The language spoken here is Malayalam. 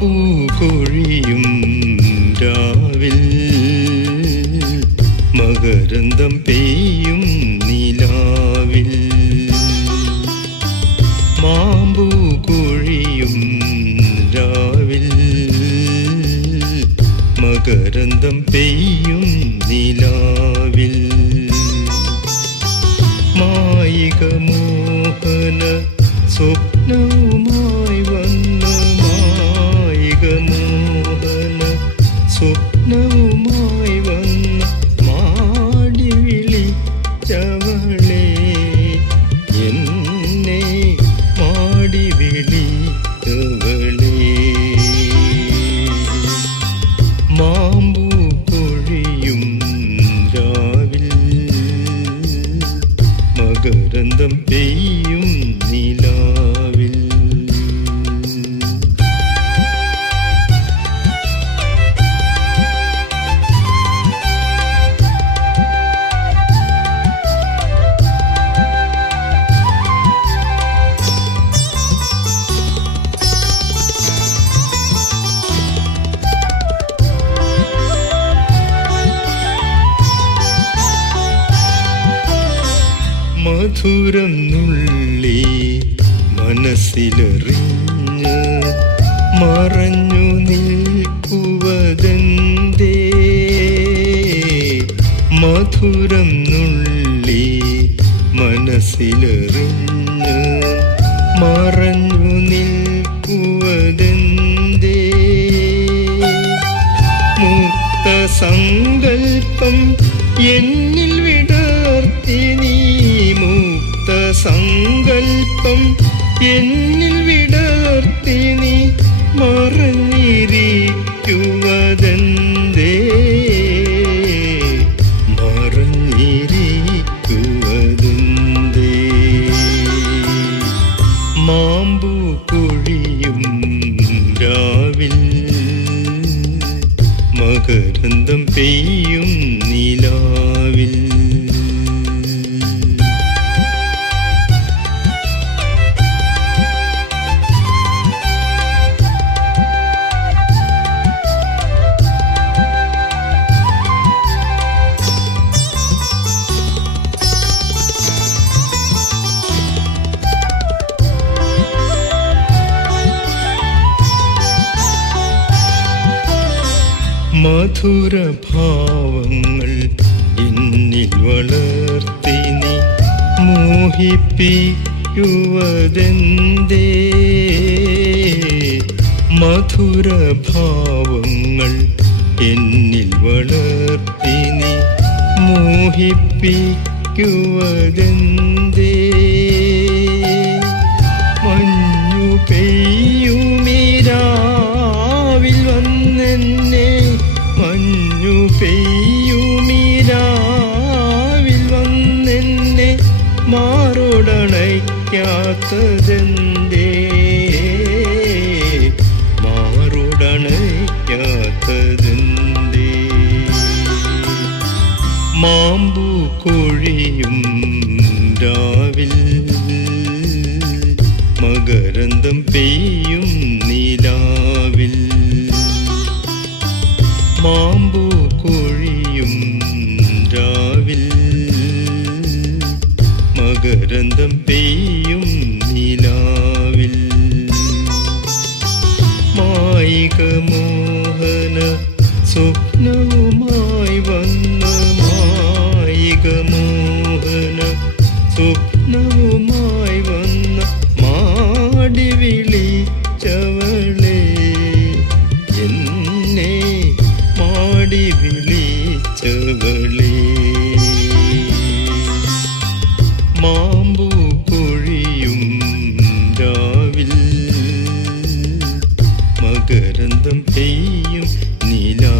മാമ്പൂ കൊഴിയും രാവിൽ മകരന്തം പെയ്യും നിലാവിൽ. മാമ്പൂ കൊഴിയും രാവിൽ മകരന്തം പെയ്യും നിലാവിൽ. മായിക മോഹന സ്വപ്നവുമായി വന്ന മായിക മോഹന സ്വപ്നവുമായി വന്ന മാടി വിളിച്ചവളെ, എന്നെ മാടി വിളിച്ചവളെ. മാമ്പൂ കൊഴിയും രാവിൽ മകരന്തം പെയ്യും നിലാവിൽ. മധുരം നുള്ളി മനസ്സിലെറിഞ്ഞ് മറഞ്ഞു നിൽക്കുവതെന്തേ? മധുരം നുള്ളി മനസ്സിലെറിഞ്ഞ് മറഞ്ഞു നിൽക്കുവതെന്തേ? മുക്തസങ്കൽപ്പം എന്നിൽ വിടർത്തി നീ, മുക്തസങ്കൽപ്പം എന്നിൽ വിടർത്തി നീ മറഞ്ഞിരിക്കുവതെന്തേ? മറഞ്ഞിരിക്കുവതെന്തേ? മാമ്പൂ കൊഴിയും രാവിൽ മകരന്തം പെയ്യും നിലാവിൽ. മധുരഭാവങ്ങൾ എന്നിൽ വളർത്തി നീ മോഹിപ്പിക്കുവതെന്തേ? മധുരഭാവങ്ങൾ എന്നിൽ വളർത്തി നീ മോഹിപ്പിക്കുവതെന്തേ? മഞ്ഞു പെയ്യുമിരാവിൽ വന്നെന്നെ, മഞ്ഞു പെയ്യുമിരാവിൽ വന്നെന്നെ മാറോടണയ്ക്കാത്തതെന്തേ? മാറോടണയ്ക്കാത്തതെന്തേ? മാമ്പൂ കൊഴിയും രാവിൽ മകരന്തം പെയ്യും നിലാവിൽ. മാമ്പൂ കൊഴിയും രാവിൽ മകരന്തം പെയ്യും നിലാവിൽ. മായിക മോഹന സ്വപ്നവുമായി വന്ന മായിക മോഹന സ്വപ്നവുമായി വന്ന മാടി വിളിച്ചവളെ, എന്നെ മാടി വിളിച്ചവളെ. മാമ്പൂ കൊഴിയും രാവിൽ മകരന്തം പെയ്യും നിലാ